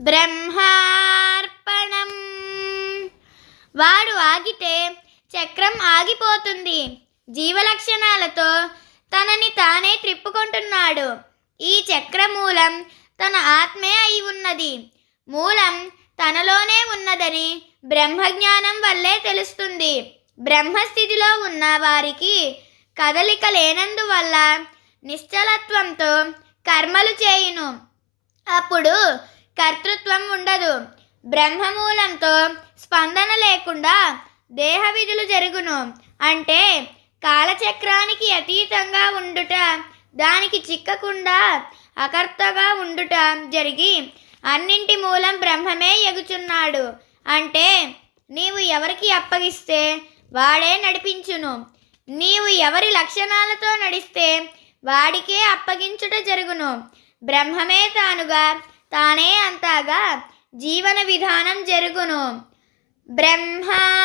బ్రహ్మార్పణం. వాడు ఆగితే చక్రం ఆగిపోతుంది. జీవలక్షణాలతో తనని తానే త్రిప్పుకుంటున్నాడు. ఈ చక్రమూలం తన ఆత్మే అయి ఉన్నది. మూలం తనలోనే ఉన్నదని బ్రహ్మజ్ఞానం వల్లే తెలుస్తుంది. బ్రహ్మస్థితిలో ఉన్న వారికి కదలిక లేనందువల్ల నిశ్చలత్వంతో కర్మలు చేయును. అప్పుడు కర్తృత్వం ఉండదు. బ్రహ్మమూలంతో స్పందన లేకుండా దేహ విధులు జరుగును. అంటే కాలచక్రానికి అతీతంగా ఉండుట, దానికి చిక్కకుండా అకర్తగా ఉండుట జరిగి అన్నింటి మూలం బ్రహ్మమే ఎగుచున్నాడు. అంటే నీవు ఎవరికి అప్పగిస్తే వాడే నడిపించును. నీవు ఎవరి లక్షణాలతో నడిస్తే వాడికే అప్పగించుట జరుగును. బ్రహ్మమే తానుగా తానే అంతాగా జీవన విధానం జరుగును. బ్రహ్మా